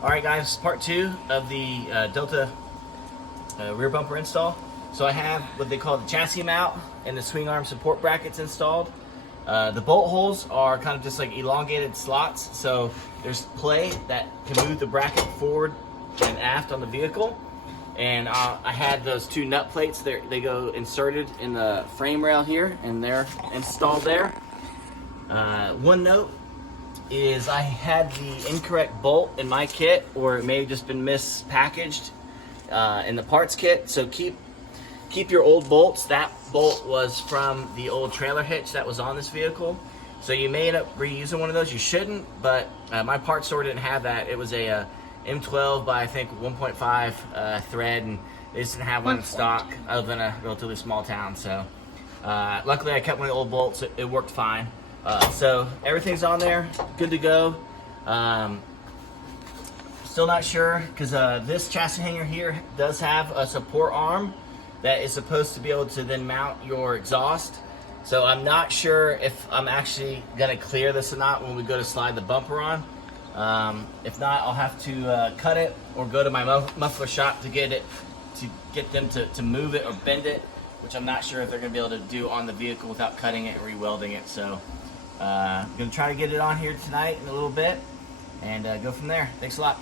All right, guys, part two of the Delta rear bumper install. So I have what they call the chassis mount and the swing arm support brackets installed. The bolt holes are kind of just like elongated slots, so there's play that can move the bracket forward and aft on the vehicle. And I had those two nut plates there, they go inserted in the frame rail here, and they're installed there. One note is I had the incorrect bolt in my kit, or it may have just been mispackaged in the parts kit. So keep your old bolts. That bolt was from the old trailer hitch that was on this vehicle. So you may end up reusing one of those. You shouldn't, but my parts store didn't have that. It was a M12 by I think 1.5 thread, and they just didn't have one in stock other than a relatively small town. So luckily I kept one of the old bolts. It worked fine. So everything's on there, good to go. Still not sure because this chassis hanger here does have a support arm that is supposed to be able to then mount your exhaust. So I'm not sure if I'm actually gonna clear this or not when we go to slide the bumper on. If not, I'll have to cut it or go to my muffler shop to get them to move it or bend it, which I'm not sure if they're gonna be able to do on the vehicle without cutting it and re-welding it. So I'm gonna try to get it on here tonight in a little bit and go from there. Thanks a lot.